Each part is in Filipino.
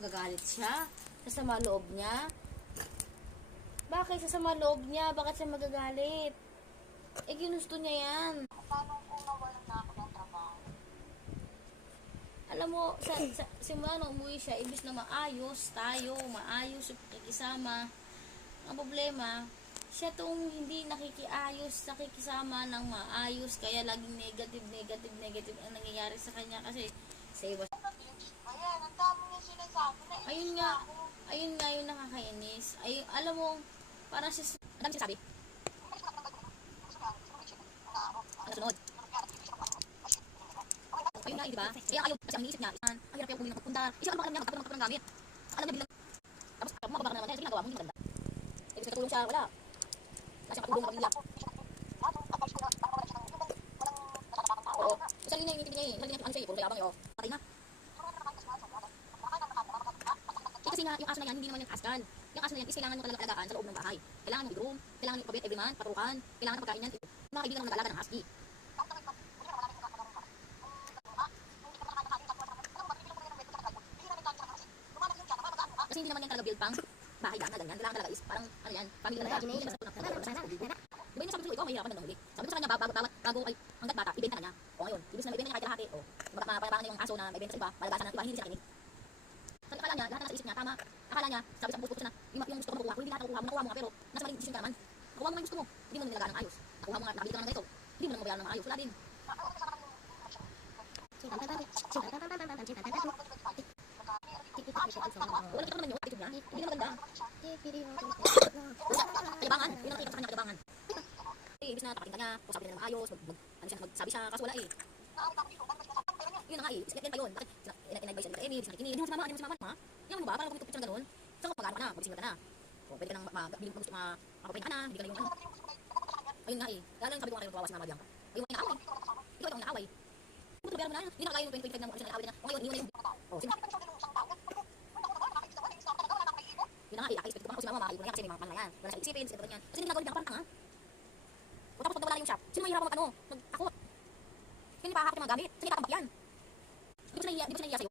Magagalit siya? Sasama loob niya? Bakit sasama loob niya? Bakit siya magagalit? Eh, ginusto niya yan. Paano kung nawalan na ako ng trabaho? Alam mo, simula nung umuwi siya, ibis na maayos tayo, maayos yung pakikisama. Ang problema, siya tong hindi nakikisama ng maayos, kaya laging negative ang nangyayari sa kanya kasi sa iba. Ayan, ang dami niya sinasabi na Ayun nga yung nakakainis. Alam mo, parang siya, ang dami sinasabi. Ang sunod. Ayun nga, di ba? Kaya ayaw, kasi ang iniisip niya, ang hirap yung kumili ng pagpunta. Isip ka niya, magkapag ng gamit. Alam niya biglang, tapos makabaka na naman niya, ginagawa mo, hindi maganda. Eh, gusto natulong siya, wala. Kasi katulong pamilya. Oo. Kasi yun niya, yung niya, ano siya, puro sayabang yun, patay na. Kasi nga, yung aso na yan, hindi naman yung askan. Yung aso na yan, is kailangan mo talagang alagaan sa loob ng bahay. Kailangan mo i-groom, kailangan mo i-pabit every month, paturukan, kailangan ng pagkain yan. Mga kaibigan mo nag-alaga ng husky. Kasi hindi naman yan talaga build pang bahay lang na ganyan. Kailangan talaga is parang, ano yan, family talaga. Hindi naman sa di ba yung sabi ko, ikaw mahirapan ng huli. Sabi ko sa kanya, bago ay hanggat bata, ibenta ka niya. O ngayon, ibig na ibenta niya kahit lahati. O, mapayabangan niya yung aso na may benta sa iba, malagasan ng iba, hindi siya nakinig. So, akala niya, lahat na sa isip niya, tama. Akala niya, sabi sa puso na, yung gusto ko makuha ko, hindi lahat nakuha mo nga, pero nasa maling desisyon ka naman. Nakuha mo nga yung gusto mo, hindi mo nilagaan ng ayos. Nakuha mo nga, nakabili ka ng ganito, hindi mo nang mabayaran ng ayos. Wala din. Wala kita naman yun, attitude niya, hindi naman ganda. Kayabangan, yun ang nakikita sa kanya, kayabangan. Eh, ibig na tapatin ka niya, kung sabi niya na maayos, magsabi siya, kaso wala eh. Yun na nga eh, sikat yan pa yun. Bakit in-advise siya ni Amy, hindi mo si mama, ma? Yaman mo ba? Parang kung picture na ganun, saan mag-ano ka na, mag-single ka na. O, pwede ka nang makapapain ka na, hindi ka na yung ano. Ayun nga eh, lalo lang sabi ko nga kayo kawawa si Mama Bianca. Ayun nga inaaway. Ikaw ito ang inaaway. Buto bayaran mo na, hindi na kagaya yung 2025 na mo kasi inaaway na. O ngayon, iwan na yung... O, sino? Yun na nga eh, naka-expect ko pa ako si Mama, makaipon niya kasi may mga panlayan. Wala siya isipin, siya ganyan. Kasi hindi ginagawa ni Bianca, parang tanga. O tapos pag nawala yung shop, sino mahihirap mag-takot? Hindi pa hahakot yung mga gamit, saan itatambak yan? Di ba siya nahiya sa'yo?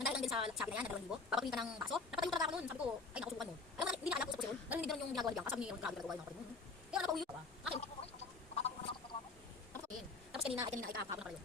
Nandahil lang din sa Shopee na yan, na 2,000. Papatuloy ka ng baso. Napatayo talaga ako nun. Sabi ko, ay nakusukan mo. Alam mo, hindi na alam ko sa posisyon. Dahil hindi naman yung ginagawa ni Bianca. Sabi niya yung ginagawa yung kapatid mo. Kaya napauwi ko. Tapos kanina ay kakapon na kayo.